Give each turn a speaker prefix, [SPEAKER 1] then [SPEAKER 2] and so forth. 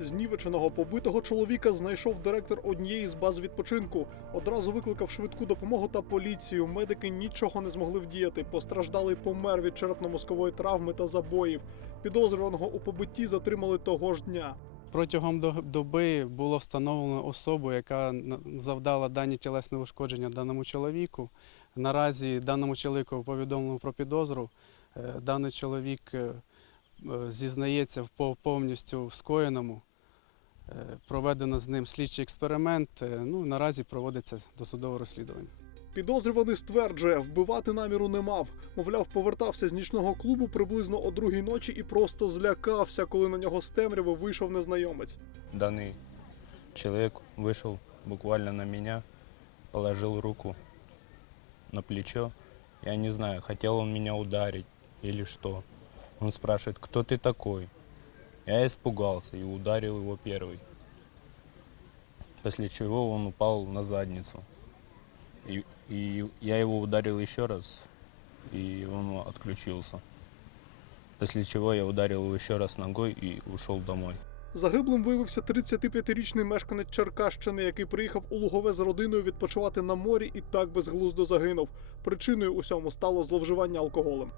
[SPEAKER 1] Знівеченого побитого чоловіка знайшов директор однієї з баз відпочинку. Одразу викликав швидку допомогу та поліцію. Медики нічого не змогли вдіяти. Постраждалий помер від черепно-мозкової травми та забоїв. Підозрюваного у побитті затримали того ж дня.
[SPEAKER 2] Протягом доби було встановлено особу, яка завдала дані тілесне ушкодження даному чоловіку. Наразі даному чоловіку повідомлено про підозру. Е, Даний чоловік е, е, зізнається в повністю в скоєному. Е, Проведено з ним слідчий експеримент. Е, Ну, наразі проводиться досудове розслідування.
[SPEAKER 1] Підозрюваний стверджує, вбивати наміру не мав. Мовляв, повертався з нічного клубу приблизно о другій ночі і просто злякався, коли на нього з темряви вийшов незнайомець.
[SPEAKER 3] Данный человек вышел буквально на меня, положил руку на плечо. Я не знаю, хотел он меня ударить или что. Он спрашивает, кто ты такой? Я испугался и ударил его первый. После чего он упал на задницу. И, и я его ударил еще раз, и он отключился. После чего я ударил его еще раз ногой и ушел домой.
[SPEAKER 1] Загиблим виявився 35-річний мешканець Черкащини, який приїхав у Лугове з родиною відпочивати на морі і так безглуздо загинув. Причиною усьому стало зловживання алкоголем.